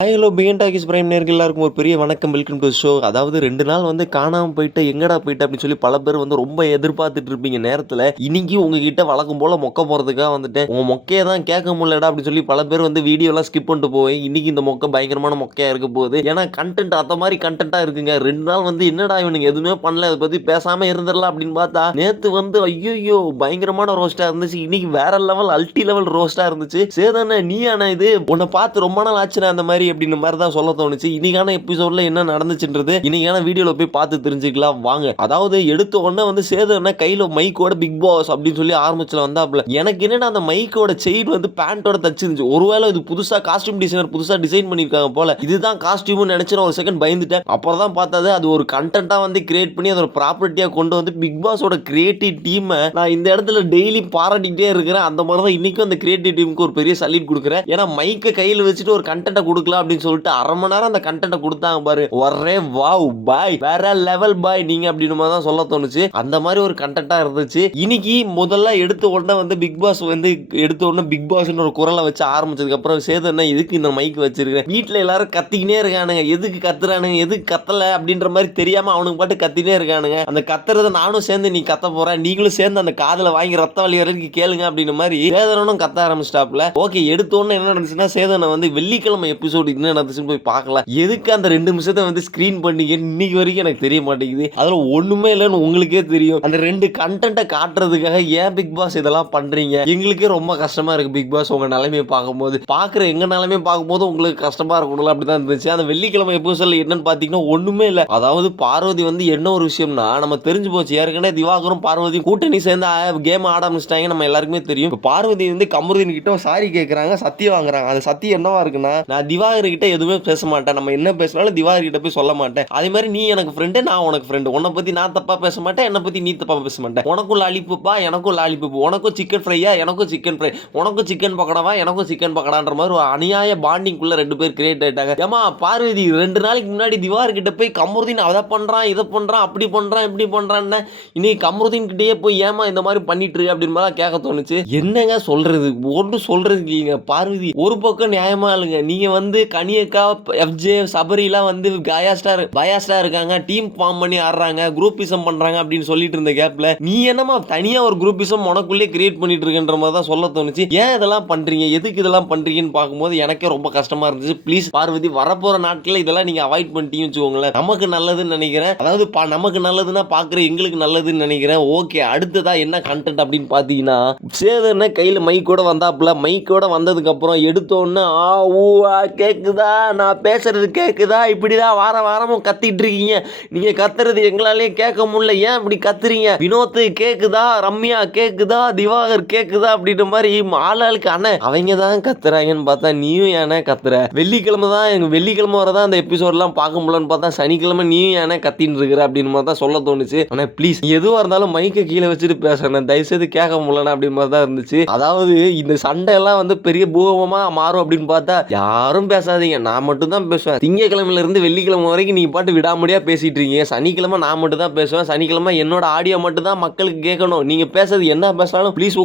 Hello PN talkies prime நேர்கள் எல்லாருக்கும் ஒரு பெரிய வணக்கம். Welcome to show. அதாவது 2 நாள் வந்து காணாமல் போயிட்டு எங்கடா போயிட்டு அப்படின்னு சொல்லி பல பேர் வந்து ரொம்ப எதிர்பார்த்துட்டு இருப்பீங்க நேரத்தில். இன்னைக்கு உங்ககிட்ட வழக்கம் போல் மொக்க போகிறதுக்காக வந்துட்டு உங்கள் மொக்கையை தான் கேட்க முடியலடா அப்படின்னு சொல்லி பல பேர் வந்து வீடியோலாம் ஸ்கிப் பண்ணிட்டு போய் இன்னைக்கு இந்த மொக்கை பயங்கரமான மொக்கையாக இருக்க போகுது. ஏன்னா கண்டென்ட் அந்த மாதிரி கண்டென்ட்டாக இருக்குங்க. 2 நாள் வந்து என்னடா இவனுங்க எதுவுமே பண்ணல, அதை பற்றி பேசாமல் இருந்துடலாம் அப்படின்னு பார்த்தா நேற்று வந்து ஐயோ பயங்கரமான ரோஸ்ட்டாக இருந்துச்சு. இன்னைக்கு வேற லெவல் அல்டி லெவல் ரோஸ்ட்டாக இருந்துச்சு. சேதானே நீ ஆனா இது உன்னை பார்த்து ரொம்ப நாள் ஆச்சுனா அந்த மாதிரி அப்படின்ற மாதிரி தான் சொல்ல தோணுச்சு. இன்னைக்கான எபிசோட்ல என்ன நடந்துச்சுன்றது இன்னைக்கான வீடியோல போய் பார்த்து தெரிஞ்சுக்கலாம் வாங்க. அதாவது எடுத்த உடனே வந்து சேதன கையில மைக்கோட பிக் பாஸ் அப்படின்னு சொல்லி ஆரம்பிச்சுல வந்தாப்ல. எனக்கு என்னன்னா அந்த மைக்கோட செயின் வந்து பேண்டோட தச்சிருந்துச்சு. ஒருவேளை இது புதுசா காஸ்டியூம் டிசைனர் புதுசா டிசைன் பண்ணிருக்காங்க போல, இதுதான் காஸ்டியூம்னு நினைச்சு ஒரு செகண்ட் பயந்துட்டேன். அப்புறம் தான் பார்த்தது அது ஒரு கண்டென்ட்டா வந்து கிரியேட் பண்ணி அதோட ப்ராப்பர்ட்டியா கொண்டு வந்து பிக் பாஸோட கிரியேட்டிவ் டீமை நான் இந்த இடத்துல டெய்லி பாராட்டிக்கிட்டே இருக்கிறேன். அந்த மாதிரி தான் இன்னைக்கும் அந்த கிரியேட்டிவ் டீமுக்கு ஒரு பெரிய சல்யூட் கொடுக்குறேன். ஏன்னா மைக்கை கையில் வச்சுட்டு ஒரு கண்டென்ட்டை கொடுக்கலாம் அப்படின்னு சொல்லிட்டு அரை மணி நேரம் அந்த கண்டென்ட்டை கொடுத்தாங்க பாரு. ஒரே வாவ் பாய், வேற லெவல் பாய் நீங்க அப்படின்னு தான் சொல்ல தோணுச்சு. அந்த மாதிரி ஒரு கண்டென்ட்டா இருந்துச்சு. இன்னைக்கு முதல்ல எடுத்த உடனே வந்து பிக் பாஸ் வந்து எடுத்த உடனே பிக் பாஸ் ஒரு குரலை வச்சு ஆரம்பிச்சதுக்கு அப்புறம் சேதன எதுக்கு இந்த மைக் வச்சிருக்கேன், வீட்டுல எல்லாரும் கத்திக்கினே இருக்கானுங்க, எதுக்கு கத்துறானுங்க எதுக்கு கத்தல அப்படின்ற மாதிரி தெரியாம அவனுக்கு பாட்டு கத்தினே இருக்கானுங்க. அந்த கத்துறதை நானும் சேர்ந்து நீ கத்த போறேன், நீங்களும் சேர்ந்து அந்த காதுல வாங்கி ரத்த வலி வரைக்கும் கேளுங்க அப்படின்ற மாதிரி சேதனும் கத்த ஆரம்பிச்சிட்டாப்ல. ஓகே, எடுத்த உடனே என்ன நடந்துச்சுன்னா சேதனை வந்து வெள்ளிக்கிழமை எபிசோடு என்ன நடந்துச்சுன்னு போய் பார்க்கலாம். எதுக்கு அந்த 2 நிமிஷத்தை வந்து ஸ்கிரீன் பண்ணீங்க இன்னைக்கு வரைக்கும் எனக்கு தெரிய மாட்டேங்குது. அதுல ஒண்ணுமே இல்லைன்னு உங்களுக்கே தெரியும். அந்த 2 கண்டென்ட்டை காட்டுறதுக்காக ஏன் பிக் பாஸ் இதெல்லாம் பண்றீங்க? எங்களுக்கே ரொம்ப கஷ்டமா இருக்கு பிக் பாஸ். உங்க நிலைமையை பார்க்கும்போது பாக்குற எங்க நிலைமையை பார்க்கும்போது உங்களுக்கு கஷ்டமா இருக்கணும் அப்படிதான் இருந்துச்சு. அந்த வெள்ளிக்கிழமை எபிசோட்ல என்னன்னு பாத்தீங்கன்னா ஒண்ணுமே இல்லை. அதாவது பார்வதி வந்து என்ன ஒரு விஷயம்னா நம்ம தெரிஞ்சு போச்சு. ஏற்கனவே திவாகரும் பார்வதி கூட்டணி சேர்ந்து கேம் ஆட ஆரம்பிச்சிட்டாங்க, நம்ம எல்லாருக்குமே தெரியும். பார்வதி வந்து கமருதீன் கிட்ட சாரி கேட்கறாங்க, சத்தியம் வாங்குறாங்க. அந்த சத்தியம் என்னவா இருக்குன்னா, நான் திவாகர் கிட்ட எதுவுமே பேச மாட்டேன், நம்ம என்ன பேசினாலும் திவாகர் கிட்ட போய் சொல்ல மாட்டேன். அதே மாதிரி நீ எனக்கு ஃப்ரெண்டு, நான் உனக்கு ஃப்ரெண்டு, உன்னை பத்தி நான் தப்பா பேச மாட்டேன், என்னை பத்தி நீ தப்பா பேச மாட்டேன். உனக்கும் லாலிபப்பா எனக்கும் லாலிபப்பு, உனக்கும் சிக்கன் ஃப்ரையா எனக்கும் சிக்கன் ஃப்ரை, உனக்கும் சிக்கன் பக்கடாவா எனக்கும் சிக்கன் பக்கடான்ற மாதிரி ஒரு அநியாய பாண்டிங்குள்ள 2 பேர் கிரியேட் ஆயிட்டாங்க. ஏமா பார்வதி 2 நாளைக்கு முன்னாடி திவாகர் கிட்ட போய் கமருதீன் அதை பண்றான் இதை பண்றான் அப்படி பண்றான் இப்படி பண்றான்னு இன்னைக்கு கமருதீன் கிட்டே போய் ஏமா இந்த மாதிரி பண்ணிட்டு இருக்கு அப்படின்னு மாதிரி கேட்க தோணுச்சு. என்னங்க சொல்றது, ஒன்றும் சொல்றது இல்லைங்க. பார்வதி ஒரு பக்கம் நியாயமா இல்லைங்க. நீங்க வந்து கனியக்கா எஃப்ஜே சபரிலாம் வந்து பயாஸ்டா இருக்காங்க, டீம் ஃபார்ம் பண்ணி ஆடுறாங்க, குரூப்பிசம் பண்றாங்க அப்படின்னு சொல்லிட்டு இருந்த கேப்ல நீ என்னமா தனியா ஒரு குரூப்பிசம் உனக்குள்ளே கிரியேட் பண்ணிட்டு இருக்குன்ற மாதிரி தான் சொல்ல தோணுச்சு. ஏன் இதெல்லாம் பண்றீங்க, எதுக்கு இதெல்லாம் பண்றீங்கன்னு பார்க்கும்போது எனக்கே ரொம்ப கஷ்டமா இருந்துச்சு. ப்ளீஸ் பார்வதி, வரப்போற நாட்களில் இதெல்லாம் நீங்க அவாய்ட் பண்ணிட்டீங்கன்னு வச்சுக்கோங்களேன், நமக்கு நல்லதுன்னு நினைக்கிறேன். அதாவது நமக்கு நல்லதுன்னா பாக்குற எங்களுக்கு நல்லதுன்னு நினைக்கிறேன். ஓகே, அடுத்ததா என்ன கண்டென்ட் அப்படின்னு பாத்தீங்கன்னா சேதன கையில மைக்கோட வந்தாப்புல. மைக்கோட வந்ததுக்கு அப்புறம் எடுத்தோன்னு கேக்குதா, நான் பேசுறது கேக்குதா, இப்படிதான் வாரமும் கத்திட்டு இருக்கீங்க, நீங்க கத்துறது எங்களாலே கேட்க முடியல, ஏன் இப்படி கத்துறீங்க, வினோத் கேக்குதா, ரம்யா கேக்குதா, திவாகர் கேக்குதா அப்படின்ற மாதிரி ஆளாளுக்கு அண்ணன் அவங்க தான் கத்துறாங்கன்னு பார்த்தா நீயும் ஏன்னா கத்துற. வெள்ளிக்கிழமை வரதான் அந்த எபிசோட்லாம் பார்க்க முடியலன்னு பார்த்தா சனிக்கிழமை நீயும் ஏன்னா கத்தின்னு இருக்கிற அப்படின்னு மாதிரி தான் சொல்ல தோணுச்சு. ஆனா ப்ளீஸ் எதுவாக இருந்தாலும் மைக்கை கீழே வச்சுட்டு பேசுறேன், தயவுசெய்து கேட்க முடியலன்னா அப்படின்னு மாதிரி தான் இருந்துச்சு. அதாவது இந்த சண்டை எல்லாம் வந்து பெரிய பூகமா மாறும் அப்படின்னு பார்த்தா யாரும் பேசாதீங்க, நான் மட்டும் தான் பேசுவேன். திங்கக்கிழமையில இருந்து வெள்ளிக்கிழமை வரைக்கும் நீங்க பாட்டு விடாமடியா பேசிட்டு இருக்கீங்க. சனிக்கிழமை நான் மட்டும் தான் பேசுவேன், சனிக்கிழமை என்னோட ஆடியோ மட்டும் தான் மக்களுக்கு கேட்கணும். நீங்க பேசுறது என்ன பேசினாலும் ப்ளீஸ்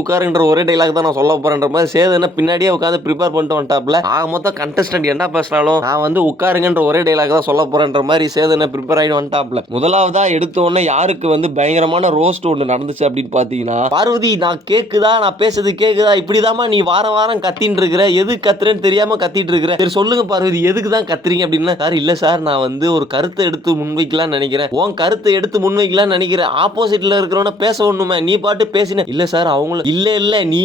உட்காருங்கன்ற ஒரே டைலாக் தான் நான் சொல்ல போறேன்ற மாதிரி சேதனை பின்னாடியே உட்காந்து ப்ரிப்பேர் பண்ணிட்டு வந்துட்டாப்ல. ஆக மொத்தம் கண்டஸ்டன்ட் என்ன பேசினாலும் நான் வந்து உட்காருங்கன்ற ஒரே டைலாக் தான் சொல்ல போறேன்ற மாதிரி சேதனை ப்ரிப்பேர் ஆகிட்டு வந்துட்டாப்ல. முதலாவதா எடுத்த உடனே யாருக்கு வந்து பயங்கரமான ரோஸ்ட் ஒன்று நடந்துச்சு அப்படின்னு பாத்தீங்கன்னா பார்வதி, நான் கேக்குதா, நான் பேசுறது கேக்குதா, இப்படிதாமா நீ வாரம் கத்தின்னு இருக்கிற, எது கத்துறேன்னு தெரியாம கத்திட்டு இருக்கிற, சரி சொல்லுங்க பார்வதி எதுக்கு தான் கத்துறீங்க அப்படின்னா, சார் இல்ல சார் நான் வந்து ஒரு கருத்தை எடுத்து முன்வைக்கலாம்னு நினைக்கிறேன். உன் கருத்தை எடுத்து முன்வைக்கலாம்னு நினைக்கிறேன், ஆப்போசிட்ல இருக்கிறவன பேச ஒண்ணுமே, நீ பாட்டு பேசின இல்ல சார் அவங்களும் இல்ல நீ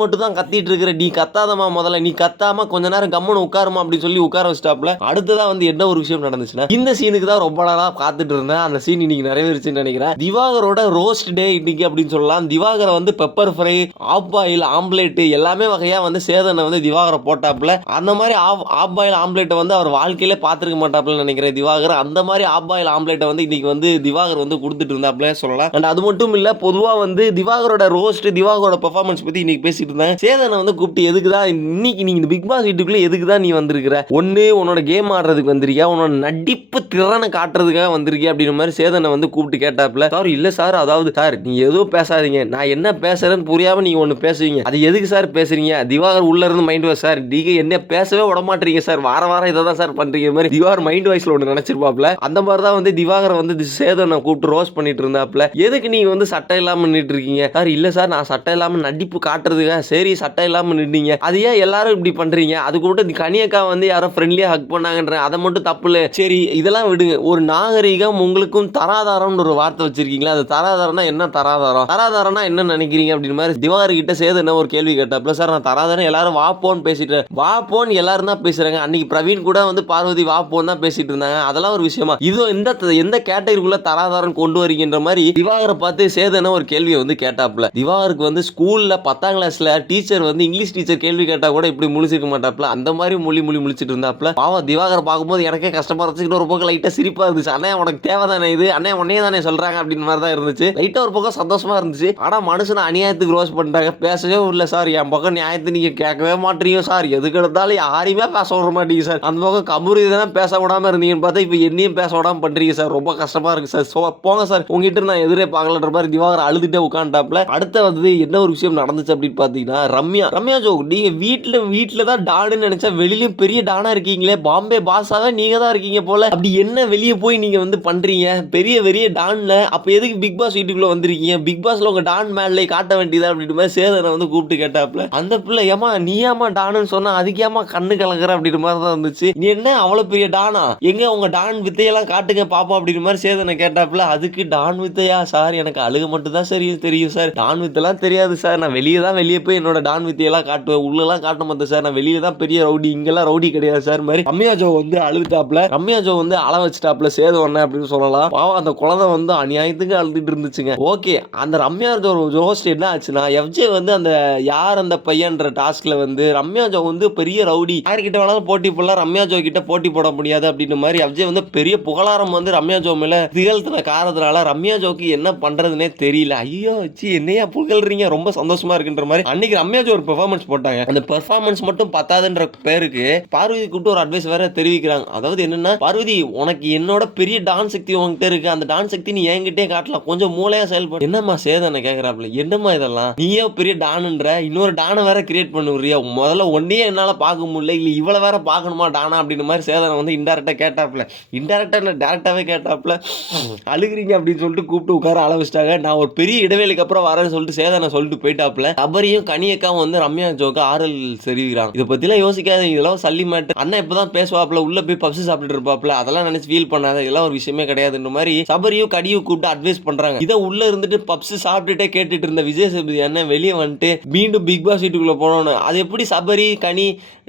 மட்டும் தான் கத்திட்டு இருக்கிற, நீ கத்தாதமா, முதல்ல நீ கத்தாம கொஞ்ச நேரம் கம்முன்னு உட்காருமா அப்படின்னு சொல்லி உட்கார வச்சிட்டாப்ல. அடுத்ததா வந்து என்ன ஒரு விஷயம் நடந்துச்சுன்னா, இந்த சீனுக்கு தான் ரொம்ப நாளா காத்துட்டு இருந்தேன், அந்த சீன் இன்னைக்கு நிறைவேறுச்சுன்னு நினைக்கிறேன். திவாகரோட ரோஸ்ட் டே இன்னைக்கு அப்படின்னு சொல்லலாம். திவாகரை வந்து pepper fry, half boil omelette எல்லாமே வகையா வந்து சேதனை வந்து திவாகரை போட்டாப்ல. அந்த மாதிரி ஆஃப் பாயில் ஆம்லேட்டை வந்து அவர் வாழ்க்கையிலே பார்த்துருக்க மாட்டாப்ல நினைக்கிறேன் திவாகர். அந்த மாதிரி ஆஃப் பாயில் ஆம்லேட்டை வந்து இன்னைக்கு வந்து திவாகர் வந்து கொடுத்துட்டு இருந்தாப்ல சொல்லலாம். அண்ட் அது மட்டும் இல்ல, பொதுவா வந்து திவாகரோட ரோஸ்ட், திவாகரோட பெர்ஃபார்மன்ஸ் பத்தி இன்னைக்கு பேசிட்டு இருந்தாங்க. சேதனை வந்து கூப்பிட்டு எதுக்குதான் இன்னைக்கு நீங்க பிக் பாஸ் வீட்டுக்குள்ள எதுக்குதான் நீ வந்திருக்கிற, ஒன்னு உன்னோட கேம் ஆடுறதுக்கு வந்திருக்கியா, உன்னோட நடிப்பு திறனை காட்டுறதுக்காக வந்திருக்கியா அப்படின்ற மாதிரி சேதனை வந்து கூப்பிட்டு கேட்டாப்ல. சார் இல்ல சார், அதாவது சார் நீ எதுவும் பேசாதீங்க, நான் என்ன பேசுறேன்னு புரியாம நீங்க ஒன்னு பேசுவீங்க, அது எதுக்கு சார் பேசுறீங்க, திவாகர் உள்ள இருந்து மைண்ட் வாஷ் சார், நீங்க என்ன பேசவே விட மாட்டீங்க சார், வார வாரம் இதை தான் சார் பண்றீங்க மாதிரி திவாகர் மைண்ட் வாய்ஸ்ல ஒன்று நினைச்சிருப்பாப்ல. அந்த மாதிரி தான் வந்து திவாகரை வந்து சேதனை கூப்பிட்டு ரோஸ் பண்ணிட்டு இருந்தாப்ல. எதுக்கு நீங்க வந்து சட்டை இல்லாம நின்றுட்டு இருக்கீங்க சார்? இல்ல சார், நான் சட்டை இல்லாம நடிப்பு காட்டுறதுக்கா. சரி, சட்டை இல்லாம நின்றீங்க, அது ஏன் எல்லாரும் இப்படி பண்றீங்க? அது கூட கனியக்கா வந்து யாரோ ஃப்ரெண்ட்லியா ஹக் பண்ணாங்கன்ற அதை மட்டும் தப்பு இல்லை. சரி, இதெல்லாம் விடுங்க. ஒரு நாகரிகம் உங்களுக்கும் தராதாரம்னு ஒரு வார்த்தை வச்சிருக்கீங்களா? அது தராதாரம்னா என்ன? தராதாரம்னா என்ன நினைக்கிறீங்க அப்படின்னு மாதிரி திவாகர் கிட்ட சேதனை ஒரு கேள்வி கேட்டாப்ல. சார், நான் தராதாரம் எல்லாரும் வா போன்னு பேசிட்டு வா போன்னு எல்லாரும் தான் பேசுறாங்க. அன்னைக்கு பிரவீன் கூட வந்து பார்வதி வா போன்னு தான் பேசிட்டு இருந்தாங்க. அதெல்லாம் ஒரு விஷயமா? இது எந்த கேட்டகரிக்குள்ள தராதாரம் கொண்டு வரீங்கன்ற மாதிரி திவாகரை பார்த்து சேதனை ஒரு கேள்வியை வந்து கேட்டாப்ல. திவாகருக்கு வந்து ஸ்கூல்ல 10ஆம் கிளாஸ்ல டீச்சர் வந்து இங்கிலீஷ் டீச்சர் கேள்வி கேட்டா கூட இப்படி முழிச்சிருக்க மாட்டாப்ல. அந்த மாதிரி முழிச்சிட்டு இருந்தாப்ல. பாவம் திவாகரை பார்க்கும்போது எனக்கே கஷ்டமா இருந்துச்சு. ஒரு பக்கம் லைட்டா சிரிப்பா இருந்துச்சு. அண்ணே, உனக்கு தேவைதானே இது? அண்ணே, உன்னையே தானே சொல்றாங்க அப்படின்னு மாதிரி தான் இருந்துச்சு. லைட்டா ஒரு பக்கம் சந்தோஷமா இருந்துச்சு. ஆனா மனுஷனை அநியாயத்துக்கு ரோஸ் பண்ணிட்டாங்க. பேசவே இல்லை சார். என் பக்கம் நியாயத்தை நீங்க கேட்கவே மாட்டீங்க சார். எதுக்கு எடுத்தாலும் யாரையுமே பேச விட மாட்டீங்க சார். அந்த பக்கம் கபூர் இதெல்லாம் பேச விடாம இருந்தீங்கன்னு பார்த்தா இப்ப என்னையும் பேச விடாம பண்றீங்க சார். ரொம்ப கஷ்டமா இருக்கு சார். போங்க சார், உங்ககிட்ட நான் எதிரே பார்க்கலன்ற மாதிரி திவாகர் அழுதுட்டே உட்காந்துட்டாப்ல. அடுத்த வந்து என்ன ஒரு விஷயம் நடந்துச்சு அப்படின்னு பாத்தீங்கன்னா, ரம்யா ஜோ, நீங்க வீட்டுல தான் டான்னு நினைச்சா வெளியிலயும் பெரிய டானா இருக்கீங்களே. பாம்பே பாஸாவே நீங்க தான் இருக்கீங்க போல. அப்படி என்ன வெளியே போய் நீங்க வந்து பண்றீங்க பெரிய டான்ல? அப்ப எதுக்கு பிக் பாஸ் வீட்டுக்குள்ள வந்திருக்கீங்க? பிக் பாஸ்ல உங்க டான் மேலே காட்ட வேண்டியதா அப்படின்னு மாதிரி சேதனை வந்து கூப்பிட்டு கேட்டாப்ல. அந்த பிள்ளை, ஏமா நீ ஏமா டான்னு சொன்னா அதுக்கு ஏமா கண்ணு கலங்குற அப்படின்ற மாதிரி தான் இருந்துச்சு. நீ என்ன அவ்வளவு பெரிய டானா? எங்க உங்க டான் வித்தையெல்லாம் காட்டுங்க பாப்பா அப்படின்ற மாதிரி சேதனை கேட்டாப்ல. அதுக்கு டான் வித்தையா சார்? எனக்கு அழுக மட்டும் தான் சரி தெரியும் சார். டான் வித்தெல்லாம் தெரியாது சார். நான் வெளியே போய் என்னோட டான் வித்தையெல்லாம் காட்டுவேன். உள்ளெல்லாம் காட்ட மாட்டேன் சார். நான் வெளியே தான் பெரிய ரவுடி, இங்கெல்லாம் ரவுடி கிடையாது சார் மாதிரி ரம்யா ஜோ வந்து அழுதுட்டாப்ல. ரம்யா ஜோ வந்து அள வச்சுட்டாப்ல சேதம் அப்படின்னு சொல்லலாம். பாவம் அந்த குழந்தை வந்து அநியாயத்துக்கு அழுதுட்டு இருந்துச்சுங்க. ஓகே, அந்த ரம்யா ஜோ ரோஸ்ட் என்ன ஆச்சுன்னா, எஃப்ஜே வந்து அந்த யார் அந்த பையன்ற டாஸ்க்ல வந்து ரம்யா ஜோ வந்து பெரிய ரவுடி, யார்கிட்ட வேணாலும் போட்டி போடலாம், ரம்யா ஜோ கிட்ட போட்டி போட முடியாது அப்படின்ற மாதிரி எஃப்ஜே வந்து பெரிய புகழாரம் வந்து ரம்யா ஜோ மேல திகழ்த்தின காரணத்தினால ரம்யா ஜோக்கு என்ன பண்றதுன்னே தெரியல. ஐயோ வச்சு என்னையா புகழ்றீங்க, ரொம்ப சந்தோஷமா இருக்குன்ற மாதிரி அன்னைக்கு ரம்யா ஜோ ஒரு பெர்ஃபார்மன்ஸ் போட்டாங்க. அந்த பெர்ஃபார்மன்ஸ் மட்டும் பத்தாதுன்ற பேருக்கு பார்வதி கூப்பிட்டு ஒரு அட்வைஸ் வேற தெரிவிக்கிறாங்க. அதாவது என்னன்னா, பார்வதி, உனக்கு என்னோட பெரிய டான்ஸ் சக்தி உங்ககிட்ட இருக்கு. அந்த டான்ஸ் சக்தி நீ என்கிட்டே காட்டலாம், கொஞ்சம் மூளையா செயல்படு. என்னம்மா சேதனை கேட்கறாப்ல, என்னம்மா இதெல்லாம்? நீயே பெரிய டானுன்ற, இன்னொரு டானை வேற கிரியேட் பண்ணுறியா? முதல்ல ஒன்னையே என்னால பார்க்க முடியல, இல்ல இவ்வளவு வேற பார்க்கணுமா டானா அப்படின்னு மாதிரி சேதனை வந்து இன்டைரக்டா கேட்டாப்ல. இன்டைரக்டா இல்ல டேரக்டாவே கேட்டாப்ல. அழுகுறீங்க அப்படின்னு சொல்லிட்டு கூப்பிட்டு உட்கார அள வச்சிட்டாங்க. நான் ஒரு பெரிய இடைவேளைக்கு அப்புறம் வரேன்னு சொல்லிட்டு சேதனை சொல்லிட்டு போயிட்டாப்ல. சபரியும் கனியக்காவும் வந்து ரம்யா ஜோக்கு ஆறுதல் தெரிவிக்கிறாங்க. இதை பத்திலாம் யோசிக்காத, இதெல்லாம் சல்லி மேட்டர். அண்ணா இப்பதான் பேசுவாப்ல, உள்ள போய் பப்ஸ் சாப்பிட்டு இருப்பாப்ல, அதெல்லாம் நினைச்சு ஃபீல் பண்ணாத, இதெல்லாம் ஒரு விஷயமே கிடையாதுன்ற மாதிரி சபரியும் கடியும் கூப்பிட்டு அட்வைஸ் பண்றாங்க. இதை உள்ள இருந்துட்டு பப்ஸ் சாப்பிட்டுட்டே கேட்டுட்டு இருந்த விஜய் சேதுபதி அண்ணன் வெளியே வந்துட்டு மீண்டும் பிக் பாஸ் வீட்டுக்குள்ள போனோன்னு, அது எப்படி சபரி கனி,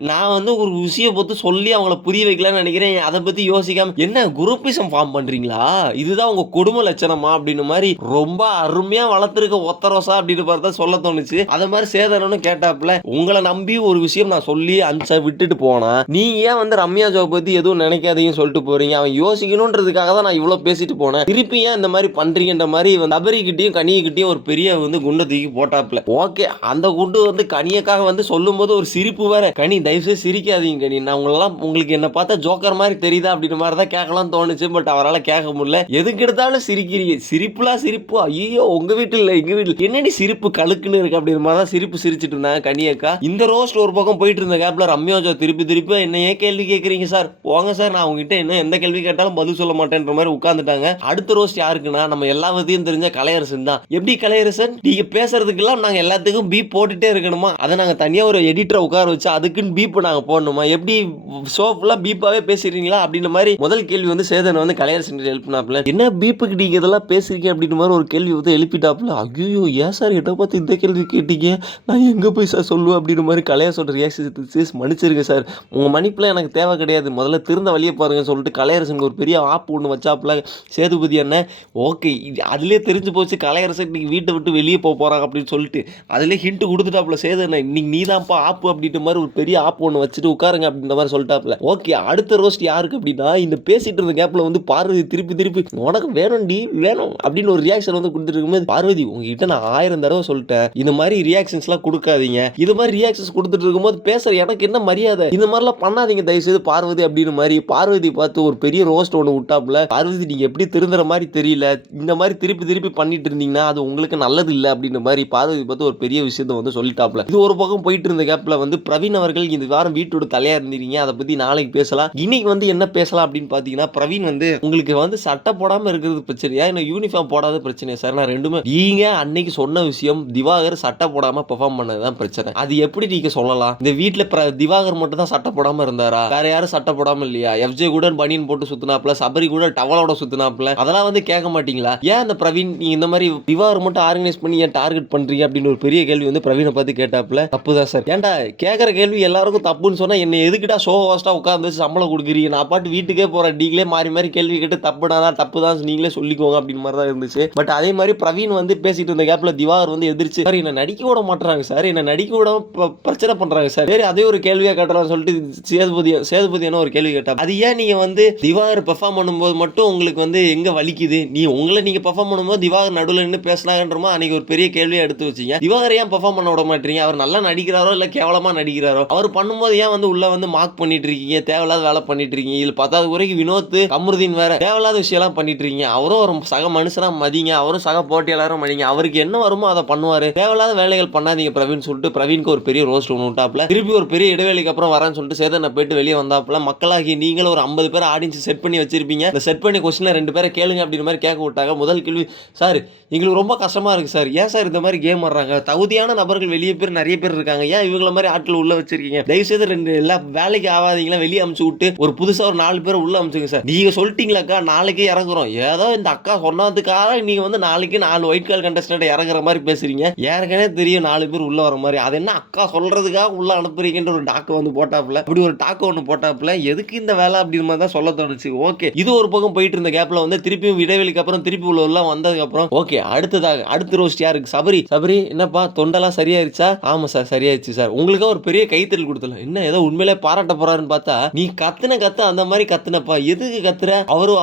நான் வந்து ஒரு விஷயம் பார்த்து சொல்லி அவங்கள புரிய வைக்கலாம்னு நினைக்கிறேன். அதை பத்தி யோசிக்காம என்ன குரூப்பிசம் ஃபார்ம் பண்றீங்களா? இதுதான் உங்க குடும்ப லட்சணமா அப்படின்னு மாதிரி ரொம்ப அருமையா வளர்த்துருக்க ஒத்தரோசா அப்படின்னு பார்த்தா சொல்ல தோணுச்சு. அதை மாதிரி சேதனன்னு கேட்டாப்ல. உங்களை நம்பி ஒரு விஷயம் நான் சொல்லி அன்சா விட்டுட்டு போனா நீங்க ஏன் வந்து ரம்யா ஜோ பத்தி எதுவும் நினைக்காதீங்கன்னு சொல்லிட்டு போறீங்க? அவன் யோசிக்கணும்ன்றதுக்காக தான் நான் இவ்வளவு பேசிட்டு போனேன். திருப்பி ஏன் இந்த மாதிரி பண்றீங்கன்ற மாதிரி சபரி கிட்டையும் கனியக்கிட்டையும் ஒரு பெரிய வந்து குண்டை தூக்கி போட்டாப்ல. ஓகே, அந்த குண்டு வந்து கனியக்காக வந்து சொல்லும் போது ஒரு சிரிப்பு வேற. கனி, தயவுசெய்து சிரிக்காதீங்க கனி, நான் உங்களுக்கு என்ன பார்த்தா ஜோக்கர் மாதிரி தெரியுதா அப்படின்னு மாதிரி தான் கேட்கலாம் தோணுச்சு. பட் அவரால் கேட்க முடியல. எதுக்கு எடுத்தாலும் சிரிக்கிறீங்க, சிரிப்புலாம் சிரிப்பு. ஐயோ, உங்க வீட்டில் இல்லை எங்க வீட்டில் என்னடி சிரிப்பு கழுக்குன்னு இருக்கு அப்படின்ற மாதிரி தான் சிரிப்பு சிரிச்சிட்டு இருந்தாங்க கனியக்கா. இந்த ரோஸ்ட் ஒரு பக்கம் போயிட்டு இருந்த கேப்ல ரம்யா ஜோ திருப்பி என்னையே கேள்வி கேட்குறீங்க சார், போங்க சார், நான் உங்ககிட்ட என்ன எந்த கேள்வி கேட்டாலும் பதில் சொல்ல மாட்டேன்ற மாதிரி உட்காந்துட்டாங்க. அடுத்த ரோஸ்ட் யாருக்குன்னா, நம்ம எல்லாத்தையும் தெரிஞ்ச கலையரசன் தான். எப்படி கலையரசன், நீங்க பேசுறதுக்கெல்லாம் நாங்க எல்லாத்துக்கும் பீப் போட்டுட்டே இருக்கணுமா? அதை நாங்க தனியா ஒரு எடிட்டரை உட்கார வச்சு அதுக்குன்னு பீப் நாங்க போடணுமா? எப்படி ஷோ ஃபுல்லா பீப்பாவே பேசுறீங்களா அப்படின்ற மாதிரி முதல் கேள்வி வந்து சேதன் வந்து கலையரசன் எழுப்பினாப்ல. என்ன பீப்புக்கு நீங்க இதெல்லாம் பேசுறீங்க அப்படின்ற மாதிரி ஒரு கேள்வி வந்து எழுப்பிட்டாப்ல. ஐயோ, ஏன் சார் எட்ட பார்த்து இந்த கேள்வி கேட்டீங்க, நான் எங்க போய் சார் சொல்லுவேன் அப்படின்ற மாதிரி கலையரசோட ரியாக்ஷன். மன்னிச்சிருங்க சார், உங்க மன்னிப்புல எனக்கு தேவை கிடையாது, முதல்ல திருந்த வழியை பாருங்க சொல்லிட்டு கலையரசனுக்கு ஒரு பெரிய ஆப் ஒன்று வச்சாப்ல சேதுபதி அண்ணன். ஓகே, அதுலேயே தெரிஞ்சு போச்சு கலையரசன் இன்னைக்கு வீட்டை விட்டு வெளியே போகிறாங்க அப்படின்னு சொல்லிட்டு அதுலேயே ஹிண்ட் கொடுத்துட்டாப்ல சேதனை. இன்னைக்கு நீதான்ப்பா ஆப்பு அப்படின்ற மாதிரி ஒரு பெரிய ஆப் ஒன்று வச்சுட்டு உட்காருங்க அப்படின்ற மாதிரி சொல்லிட்டாப்ல. ஓகே, அடுத்த ரோஸ்ட் யாருக்கு அப்படின்னா, இந்த பேசிட்டு இருந்த கேப்ல வந்து பார்வதி திருப்பி உனக்கு வேணும்டி வேணும் அப்படின்னு ஒரு ரியாக்ஷன் வந்து கொடுத்துட்டு இருக்கும்போது, பார்வதி உங்ககிட்ட நான் 1000 தடவை சொல்லிட்டேன், இந்த மாதிரி ரியாக்ஷன்ஸ்லாம் கொடுக்காதீங்க, இது மாதிரி ரியாக்ஷன்ஸ் கொடுத்துட்டு இருக்கும்போது பேசுற எனக்கு என்ன மரியாதை, இந்த மாதிரிலாம் பண்ணாதீங்க தயவுசெய்து பார்வதி அப்படின்னு மாதிரி பார்வதி பார்த்து ஒரு பெரிய ரோஸ்ட் ஒன்று விட்டாப்ல. பார்வதி, நீங்க எப்படி திருந்துற மாதிரி தெரியல, இந்த மாதிரி திருப்பி பண்ணிட்டு இருந்தீங்கன்னா அது உங்களுக்கு நல்லது இல்லை அப்படின்ற மாதிரி பார்வதி பார்த்து ஒரு பெரிய விஷயத்த வந்து சொல்லிட்டாப்ல. இது ஒரு பக்கம் போயிட்டு இருந்த கேப்ல வந்து பிரவீன் அவர்கள் இந்த வாரம் வீட்டோட தலையா இருந்தீங்க. அதை பத்தி நாளைக்கு பேசலாம். இன்னைக்கு வந்து என்ன பேசலாம் அப்படின்னு பாத்தீங்கன்னா, பிரவீன் வந்து உங்களுக்கு வந்து சட்டை போடாம இருக்கிறது பிரச்சனையா, இல்ல யூனிஃபார்ம் போடாத பிரச்சனையா சார்? நான் ரெண்டுமே. நீங்க அன்னைக்கு சொன்ன விஷயம் திவாகர் சட்டை போடாம பெர்ஃபார்ம் பண்ணதுதான் பிரச்சனை. அது எப்படி நீங்க சொல்லலாம்? இந்த வீட்டுல திவாகர் மட்டும் தான் சட்டை போடாம இருந்தாரா? வேற யாரும் சட்டை போடாம இல்லையா? எஃப்ஜே கூட பனியன் போட்டு சுத்தினாப்ல, சபரி கூட டவலோட சுத்தினாப்ல, அதெல்லாம் வந்து கேட்க மாட்டீங்களா? ஏன் அந்த பிரவீன் நீ இந்த மாதிரி திவாகர் மட்டும் ஆர்கனைஸ் பண்ணி ஏன் டார்கெட் பண்றீங்க அப்படின்னு ஒரு பெரிய கேள்வி வந்து பிரவீனை பார்த்து கேட்டாப்ல. தப்புதான் சார். ஏன்டா கேட்கற கேள்வி எல்லாருக்கும் தப்புன்னு சொன்னா என்ன எதுக்கிட்டா ஷோ ஹோஸ்டா உட்கார்ந்து சம்பளம் கொடுக்குறீங்க? நான் பாட்டு வீட்டுக்கே போறேன், நீங்களே மாறி மாறி கேள்வி கேட்டு தப்புடாதான் தப்பு தான் நீங்களே சொல்லிக்கோங்க அப்படின்னு மாதிரி தான் இருந்துச்சு. பட் அதே மாதிரி பிரவீன் வந்து பேசிட்டு இருந்த கேப்ல திவாகர் வந்து எதிர்த்து சார் என்ன நடிக்க விட மாட்டாங்க சார், என்ன நடிக்க விட பிரச்சனை பண்றாங்க சார். சரி அதே ஒரு கேள்வியா கேட்டலாம் சொல்லிட்டு சேதுபதி என்ன ஒரு கேள்வி கேட்டா, அது ஏன் நீங்க வந்து திவாகர் பெர்ஃபார்ம் பண்ணும்போது மட்டும் உங்களுக்கு வந்து எங்க வலிக்குது? உங்களை நீங்க பெர்ஃபார்ம் பண்ணும்போது திவாகர் நடுவில் நின்று பேசினாங்கன்றமா அன்னைக்கு ஒரு பெரிய கேள்வியா எடுத்து வச்சீங்க. திவாகர் ஏன் பெர்ஃபார்ம் பண்ண விட மாட்டீங்க? அவர் நல்லா நடிக்கிறாரோ இல்ல கேவலமா நடிக்கிறாரோ? அவர் பண்ணும்போது ஏன் வந்து உள்ள வந்து மார்க் பண்ணிட்டு இருக்கீங்க, தேவையில்லாத வேலை பண்ணிட்டு இருக்கீங்க? இதுல 10வது வரைக்கும் வினோத் கமருதீன் வேற தேவையில்லாத விஷயம் எல்லாம் பண்ணிட்டு இருக்கீங்க. அவரும் ஒரு சக மனுஷனா மதிங்க, அவரும் சக போட்டியாளரும் மதிங்க. அவருக்கு என்ன வருமோ அதை பண்ணுவாரு. தேவையில்லாத வேலைகள் பண்ணாதீங்க பிரவீன் சொல்லிட்டு பிரவீனுக்கு ஒரு பெரிய ரோஸ்ட் ஒன்று விட்டாப்ல. திருப்பி ஒரு பெரிய இடைவெளிக்கு அப்புறம் வரேன்னு சொல்லிட்டு சேதனை போயிட்டு வெளியே வந்தாப்புல. மக்களாகி நீங்களும் ஒரு 50 பேர் ஆடியன்ஸ் செட் பண்ணி வச்சிருப்பீங்க. இந்த செட் பண்ணி கொஸ்டின்ல 2 பேரை கேளுங்க அப்படின்னு மாதிரி கேட்க விட்டாங்க. முதல் கேள்வி, சார் எங்களுக்கு ரொம்ப கஷ்டமா இருக்கு சார், ஏன் சார் இந்த மாதிரி கேம் ஆடுறாங்க? தகுதியான நபர்கள் வெளியே பேர் நிறைய பேர் இருக்காங்க, ஏன் இவங்கள மாதிரி ஆட்கள் உள்ள வச்சிருக்கீங்க? தயவுசெய்து 2 எல்லா வேலைக்கு ஆகாதீங்களா வெளியே அமுச்சு விட்டு ஒரு புதுசா ஒரு 4 பேர் உள்ள அமுச்சுங்க சார். நீங்க சொல்லிட்டீங்களாக்கா நாளைக்கே இறங்குறோம், ஏதோ இந்த அக்கா சொன்னதுக்காக நீங்க வந்து நாளைக்கு 4 ஒயிட் கால் கண்டஸ்டன்ட் இறங்குற மாதிரி பேசுறீங்க. ஏற்கனவே தெரியும் 4 பேர் உள்ள வர மாதிரி, அது என்ன அக்கா சொல்றதுக்காக உள்ள அனுப்புறீங்கன்ற ஒரு டாக்கு வந்து போட்டாப்ல. அப்படி ஒரு டாக்கு ஒன்று போட்டாப்ல. எதுக்கு இந்த வேலை அப்படின்னு மாதிரி தான் சொல்ல தோணுச்சு. ஓகே, இது ஒரு பக்கம் போயிட்டு இருந்த கேப்ல வந்து திருப்பியும் இடைவெளிக்கு அப்புறம் திருப்பி உள்ள வந்ததுக்கு அப்புறம் ஓகே அடுத்ததாக அடுத்த ரோஸ்ட் யாருக்கு? சபரி என்னப்பா தொண்டெல்லாம் சரியாயிருச்சா? ஆமா சார் சரியாயிருச்சு சார். உங்களுக்கு ஒரு பெரிய கைத்தறல் கொடுத்தல, என்ன ஏதோ உண்மையிலே பாராட்ட போறாருன்னு பார்த்தா நீ கத்துன அந்த மாதிரி கத்துனப்பா. எதுக்கு கத்துற? அவரு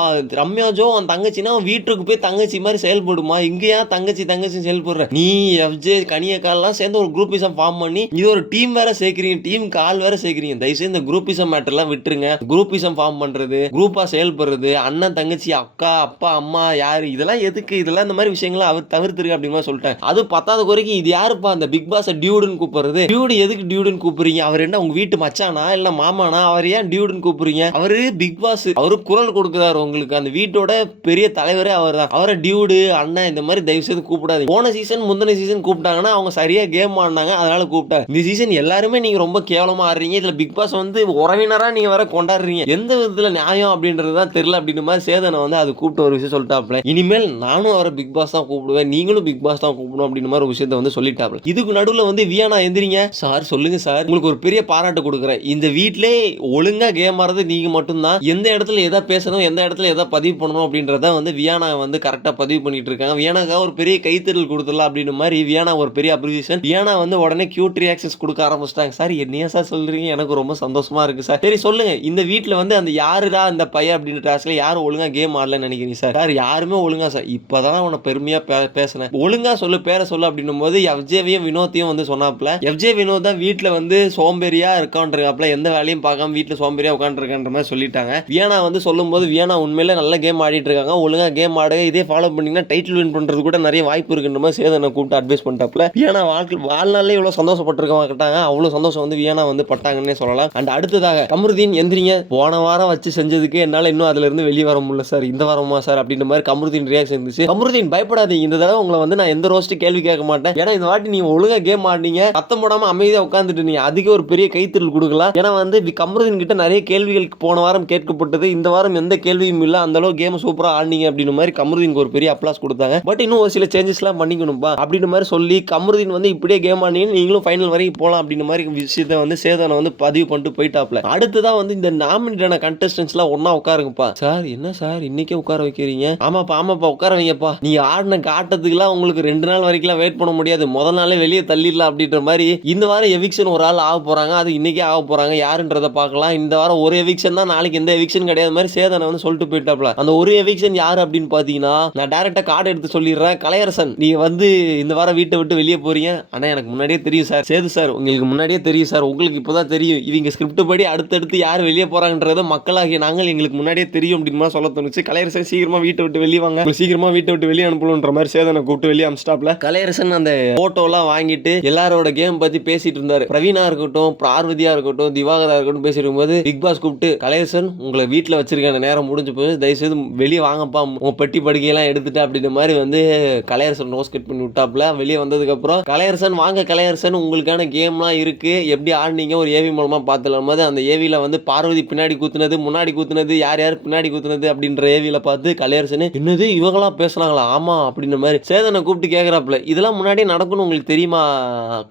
ரம்யா ஜோ அவன் தங்கச்சினா வீட்டுக்கு போய் தங்கச்சி மாதிரி செயல்படுமா? இங்கேயா தங்கச்சி செயல்படுற? நீ எஃப்ஜே கனியக்கால்லாம் சேர்ந்து ஒரு குரூப்பிசம் ஃபார்ம் பண்ணி இது ஒரு டீம் வேற சேர்க்கிறீங்க, டீமுக்கு ஆள் வேற சேர்க்கிறீங்க. தயவுசெய்து இந்த குரூப்பிசம் மேட்டர்லாம் விட்டுருங்க. குரூப்பிசம் ஃபார்ம் பண்றது, குரூப்பா செயல்படுறது, அண்ணன் தங்கச்சி அக்கா அப்பா அம்மா யாரு, இதெல்லாம் எதுக்கு? இதெல்லாம் இந்த மாதிரி விஷயங்களை அவர் தவிர்த்துருக்கு அப்படின்னு சொல்லிட்டேன். அது 10வது குறைக்கு இது யாருப்பா அந்த பிக் பாஸ் டியூடுன்னு கூப்பிடுறது? டியூடு எதுக்கு டியூடுன்னு கூப்பிடுறீங்க? அவர் என்ன உங்க வீட்டு மச்சானா இல்ல மாமானா? அவர் ஏன் டியூடுன்னு கூப்பிடுறீங்க? அவரு பிக் பாஸ், அவரு குரல் கொடுக்குறாரு உங்களுக்கு, அந்த வீட்டோட பெரிய தலைவரே அவர் தான். அவரை டியூடு அண்ணன் இந்த மாதிரி தயவு செய்து கூப்பிடாது. போன சீசன் முந்தின சீசன் கூப்பிட்டாங்கன்னா அவங்க சரியா கேம் ஆடினாங்க, அதனால கூப்பிட்டாங்க. இந்த சீசன் எல்லாருமே நீங்க ரொம்ப கேவலமா ஆடுறீங்க. இதுல பிக் பாஸ் வந்து உறவினரா நீங்க வேற கொண்டாடுறீங்க. எந்த விதத்துல நியாயம் அப்படின்றதுதான் தெரியல அப்படின்னு மாதிரி சேதனை வந்து அது கூப்பிட்டு ஒரு விஷயம் சொல்லிட்டாப்ல. இனிமேல் நானும் அவரை பிக் பாஸ் தான் கூப்பிடுவேன், நீங்களும் பிக் பாஸ் தான் கூப்பிடணும் அப்படின்னு மாதிரி ஒரு விஷயத்தை வந்து சொல்லிட்டாப்ல. இதுக்கு நடுவில் வந்து வியானா எந்திரிங்க சார், சொல்லுங்க சார், உங்களுக்கு ஒரு பெரிய பாராட்டு கொடுக்குறேன். இந்த வீட்டிலே ஒழுங்கா கேம் ஆடுறது நீங்க மட்டும்தான். எந்த இடத்துல எதை பேசணும், எந்த இடத்துல எதை பதிவு பண்ணணும் அப்படின்றத வந்து வியானா வந்து கரெக்டா பதிவு பண்ணிட்டு இருக்காங்க. வியானாக்கா ஒரு பெரிய கைத்தறல் கொடுத்துடலாம் அப்படின்னு மாதிரி வியானா ஒரு பெரிய அப்ரிசியேஷன். வியானா வந்து உடனே கியூட் ரியாக்ஷன்ஸ் கொடுக்க ஆரம்பிச்சிட்டாங்க. சார் என்னையா சார் சொல்றீங்க, எனக்கு ரொம்ப சந்தோஷமா இருக்கு சார். சரி சொல்லுங்க, இந்த வீட்டில் வந்து அந்த யாருடா அந்த பையன் அப்படின்ற டாஸ்க்ல யாரும் ஒழுங்கா கேம் ஆடலன்னு நினைக்கிறீங்க சார்? சார் யாருமே ஒழுங்கா சார், இப்பதான் அவனை பெருமையா பேசினேன், ஒழுங்கா சொல்லு பேரை சொல்லு அப்படின்னும் போது எஃப்ஜேவையும் வினோத்தையும் வந்து சொன்னாப்ல. எஃப்ஜே வினோத் தான் வீட்டில் வந்து சோம்பேறியா இருக்கான்றாப்ல, எந்த வேலையும் பார்க்காம வீட்டில் சோம்பேறியா உட்காந்துருக்கான்ற மாதிரி சொல்லிட்டாங்க. வியானா வந்து சொல்லும் போது வியானா உண்மையில நல்ல கேம் ஆடிட்டு இருக்காங்க, ஒழுங்கா கேம் ஆடுங்க, இதே ஃபாலோ பண்ணீங்கன்னா டைட்டில் வின் பண்றது கூட நிறைய வாய்ப்பு இருக்குன்ற மாதிரி சேதனை கூப்பிட்டு அட்வைஸ் பண்ணிட்டாப்ல. வியானா வாழ்நாளே இவ்வளவு சந்தோஷப்பட்டிருக்காங்க, அவ்வளவு சந்தோஷம் வந்து வியானா வந்து பட்டாங்கன்னே சொல்லலாம். அண்ட் அடுத்ததாக கமருதீன் எந்திரிங்க, போன வாரம் வச்சு செஞ்சதுக்கு என்னால இன்னும் அதுல இருந்து வெளியே வர முடியல சார், இந்த வாரமா சார் அப்படின்ற மாதிரி கமருதீன் ரியாக்ஷன் இருந்துச்சு. கமருதீன் பயப்படாதீங்க, இந்த தடவை உங்களை வந்து நான் எந்த ரோஸ்ட் கேள்வி கேட்க மாட்டேன். ஏன்னா இந்த வாட்டி நீங்க ஒழுங்கா கேம் ஆடினீங்க, சத்தம் போடாம அமைதியா உட்காந்துட்டு நீங்க அதுக்கு ஒரு பெரிய கைத்தறல் கொடுக்கலாம். ஏன்னா வந்து கமருதீன் கிட்ட நிறைய கேள்விகள் போன வாரம் கேட்கப்பட்டது, இந்த வாரம் எந்த கேள்வியும் இல்ல, அந்த அளவு கேம் சூப்பரா ஆடினீங்க அப்படின்னு மாதிரி கமருதீனுக்கு ஒரு பெரிய அப்ளாஸ் கொடுத்தாங்க. பட் இன்னும் ஒரு சில சேஞ்சஸ் எல்லாம் பண்ணிக்கணும்பா அப்படின்னு மாதிரி சொல்லி கமருதீன் வந்து இப்படியே கேம் ஆடினீங்க, நீங்களும் ஃபைனல் வரைக்கும் போலாம் அப்படின்னு மாதிரி விஷயத்தை வந்து சேதனை வந்து பதிவு பண்ணிட்டு போயிட்டாப்ல. அடுத்ததான் வந்து இந்த நாமினேட்டான கண்டஸ்டன்ஸ் எல்லாம் ஒன்னா உட்காருங்கப்பா. சார் என்ன சார் இன்னைக்கே உட்கார வைக்கிறீங்க? ஆமாப்பா உட்கார வைங்கப்பா. நீங்க ஆடின ஆட்டத்துக்குலாம் உங்களுக்கு 2 நாள் வரைக்கும் வெயிட் பண்ண முடியாது, முதல் நாளே வெளியே தள்ளிடலாம் அப்படின்ற மாதிரி. இந்த வாரம் எவிக்ஷன் ஒரு ஆள் ஆக போறாங்க, அது இன்னைக்கே ஆக போறாங்க, யாருன்றத பார்க்கலாம். இந்த வாரம் ஒரு எவிக்ஷன் தான், நாளைக்கு எந்த எவிக்ஷன் கிடையாது மாதிரி சேதனை வந்து சொல்லிட்டு போயிட்டாப்ல. அந்த ஒரு எவிக்ஷன் யாரு அப்படின்னு பாத்தீங்கன்னா, நான் டைரக்டா கார்டு எடுத்து சொல்லிடுறேன், கலையரசன் நீங்க வந்து இந்த வாரம் வீட்டை விட்டு வெளியே போறீங்க. ஆனா எனக்கு முன்னாடியே தெரியும் சார், சேது சார் உங்களுக்கு முன்னாடியே தெரியும் சார், உங்களுக்கு இப்பதான் தெரியும் இவங்க ஸ்கிரிப்ட் படி அடுத்தடுத்து யார் வெளியே போறாங்கன்றத மக்களாகிய நாங்கள் எங்களுக்கு முன்னாடியே தெரியும் அப்படின்னு சொல்ல தோணுச்சு. கலையரசன் சீக்கிரமா வீட்டை விட்டு வெளியே வாங்க, சீக்கிரமா வீட்டை விட்டு வெளியே அனுப்பணும்ன்ற மாதிரி சேதனை கூப்பிட்டு வெளியே அமிச்சிட்டாப்ல. கலையரசன் அந்த போட்டோ எல்லாம் வாங்கிட்டு எல்லாரோட கேம் பத்தி பேசிட்டு இருந்தாரு. பிரவீனா இருக்கட்டும், இருக்கட்டும், பார்வதியா இருக்கட்டும், திவாகரா இருக்கட்டும் பேசிட்டு இருக்கும்போது பிக் பாஸ் கூப்பிட்டு கலையரசன் உங்களை வீட்டில் வச்சிருக்க நேரம் முடிஞ்சு போய் தயவுசெய்து வெளியே வாங்கப்பா உங்க பெட்டி படுக்கையெல்லாம் எடுத்துட்டு அப்படின்ற மாதிரி வந்து கலையரசன் நோஸ் கட் பண்ணி விட்டாப்புல. வெளியே வந்ததுக்கு அப்புறம் கலையரசன் வாங்க கலையரசன் உங்களுக்கான கேம்லாம் இருக்கு, எப்படி ஆடினீங்க ஒரு ஏவி மூலமா பார்த்துலாம் போது அந்த ஏவியில வந்து பார்வதி பின்னாடி கூத்துனது, முன்னாடி கூத்துனது, யார் யார் பின்னாடி கூத்துனது அப்படின்ற ஏவியில பார்த்து கலையரசன் என்னது இவங்களாம் பேசுனாங்களா, ஆமா அப்படின்ற மாதிரி சேதனை கூப்பிட்டு கேட்கறாப்புல. இதெல்லாம் முன்னாடியே நடக்கும்னு உங்களுக்கு தெரியுமா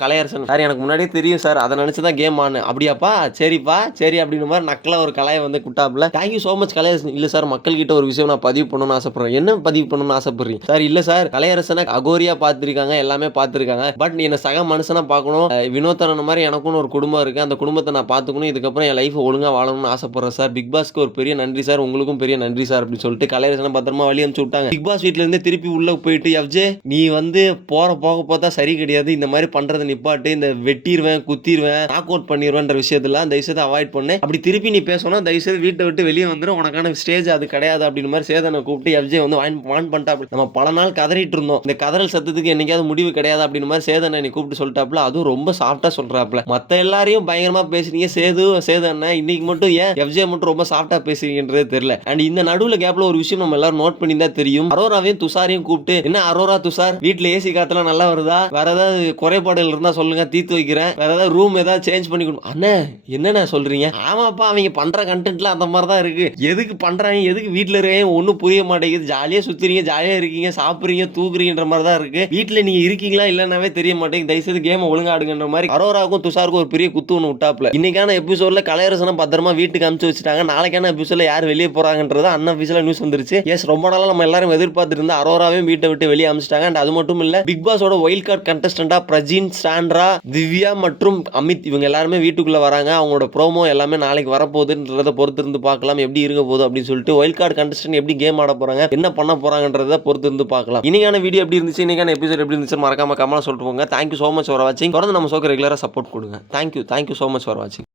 கலையரசன்? சார் எனக்கு முன்னாடியே தெரியும் சார், அதை நினைச்சுதான் கேம் ஆனு. அப்படியாப்பா சரிப்பா சரி அப்படின்ற மாதிரி நக்கலா ஒரு கலையை வந்து குட்டாப்புல. Thank you so much Kalaiyarasan. இல்ல சார் மக்கள் கிட்ட ஒரு விஷயம் நான் பதிவு பண்ணணும்னு ஆசைப்படுறேன். என்ன பதிவு பண்ணணும்னு ஆசைப்படுறீங்க சார்? இல்ல சார் கலையரசனை அகோரியா பார்த்திருக்காங்க, எல்லாமே பார்த்திருக்காங்க, பட் என்ன சக மனுஷனா பார்க்கணும், வினோத்தரன் மாதிரி எனக்கும் ஒரு குடும்பம் இருக்கு, அந்த குடும்பத்தை நான் பார்த்துக்கணும், இதுக்கப்புறம் என் லைஃப் ஒழுங்கா வாழணும்னு ஆசைப்படுறேன் சார். பிக் பாஸ்க்கு ஒரு பெரிய நன்றி சார், உங்களுக்கும் பெரிய நன்றி சார் அப்படின்னு சொல்லிட்டு கலையரசனை பத்திரமா வழி அனுப்பிச்சு விட்டாங்க. பிக் பாஸ் வீட்ல இருந்து திருப்பி உள்ள போயிட்டு எஃப்ஜே நீ வந்து போக பார்த்தா சரி கிடையாது, இந்த மாதிரி பண்றதை நிப்பாட்டு, இந்த வெட்டிடுவேன் குத்திடுவேன் நாக் அவுட் பண்ணிடுவேன்ற விஷயத்துல தயவுசெய்து அவாய்ட் பண்ணு, அப்படி திருப்பி நீ பேசணும் தயவுசெய்து வீட்டை விட்டு வெளியே வந்துடும், உனக்கான ஸ்டேஜ் அது கிடையாது அப்படின்னு மாதிரி சேதனை கூப்பிட்டு எஃப்ஜே வந்து வான் பண்ணிட்டா. நம்ம பல நாள் கதறிட்டு இருந்தோம், இந்த கதறல் சத்தத்துக்கு என்னைக்காவது முடிவு கிடையாது அப்படின்னு மாதிரி சேதனை நீ கூப்பிட்டு சொல்லிட்டாப்ல. அதுவும் ரொம்ப சாஃப்டா சொல்றாப்ல. மத்த எல்லாரையும் பயங்கரமா பேசுறீங்க, சேது அண்ணன் இன்னைக்கு மட்டும் ஏன் எஃப்ஜே மட்டும் ரொம்ப சாஃப்டா பேசுறீங்கன்றது தெரியல. அண்ட் இந்த நடுவுல கேப்ல ஒரு விஷயம் நம்ம எல்லாரும் நோட் பண்ணி தான் தெரியும், அரோராவையும் துஷாரையும் கூப்பிட்டு என்ன அரோரா துஷார் வீட்டுல ஏசி காத்துல நல்லா வருதா, வேற ஏதாவது குறைபாடுகள் இருந்தா சொல்லுங்க தீர்த்து வைக்கிறேன், வேற ஏதாவது ரூம் ஏதாவது சேஞ்ச் பண்ணி கொடுங்க. அண்ணே என்னென்ன சொல்றீங்க? ஆமாப்பா அவங்க பண்ற கண்டென்ட்ல அந்த மாதிரி தான் இருக்கு, எதுக்கு பண்றாங்க எதுக்கு வீட்டுல இருக்கீங்க ஒன்னும் புரிய மாட்டேங்குது, ஜாலியா சுத்துறீங்க ஜாலியா இருக்கீங்க சாப்பிடுறீங்க தூக்குறீங்கன்ற மாதிரி தான் இருக்கு, வீட்டுல நீங்க இருக்கீங்களா இல்லன்னாவே தெரிய மாட்டேங்குது, தயவுசெய்து கேம் ஒழுங்கா ஆடுங்கன்ற மாதிரி அரோராவுக்கும் துஷாருக்கும் ஒரு பெரிய குத்து ஒன்று விட்டாப்ல. இன்னைக்கான எபிசோட்ல கலையரசனை பத்திரமா வீட்டுக்கு அனுப்பிச்சு வச்சுட்டாங்க. நாளைக்கான எபிசோட்ல யார் வெளியே போறாங்கன்றது அன்அஃபிஷியலா நியூஸ் வந்துருச்சு. எஸ் ரொம்ப நாளா நம்ம எல்லாரும் எதிர்பார்த்துட்டு இருந்த அரோராவையும் வீட்டை விட்டு வெளியே அனுப்பிச்சிட்டாங்க. அண்ட் அது மட்டும் இல்ல பிக் பாஸோட வைல்ட் கார்டு கண்டஸ்டன்டா பிரஜின், சாண்ட்ரா, திவ்யா மற்றும் அமித் இவங்க எல்லாருமே வீட்டுக்குள்ள வராங்க. அவங்களோட ப்ரோமோ எல்லாமே நாளைக்கு வரப்போகுதுன்றத பொறுத்து இருந்து பார்க்கலாம் எப்படி இருக்க போகுது அப்படின்னு சொல்லிட்டு. வைல்ட் கார்டு கண்டஸ்டன்ட் எப்படி கேம் ஆட போறாங்க, என்ன பண்ண போறாங்கன்றத பொறுத்து இருந்து பார்க்கலாம். இன்னைக்கான வீடியோ எப்படி இருந்துச்சு, இன்னைக்கான எபிசோட் எப்படி இருந்துச்சு மறக்காம கமெண்ட்ல சொல்லிட்டு போங்க. தேங்க்யூ சோ மச் ஃபார் வாட்சிங். தொடர்ந்து நம்ம ஷோக்கு ரெகுலரா சப்போர்ட் கொடுங்க. தேங்க்யூ சோ மச் ஃபார் வாட்சிங்.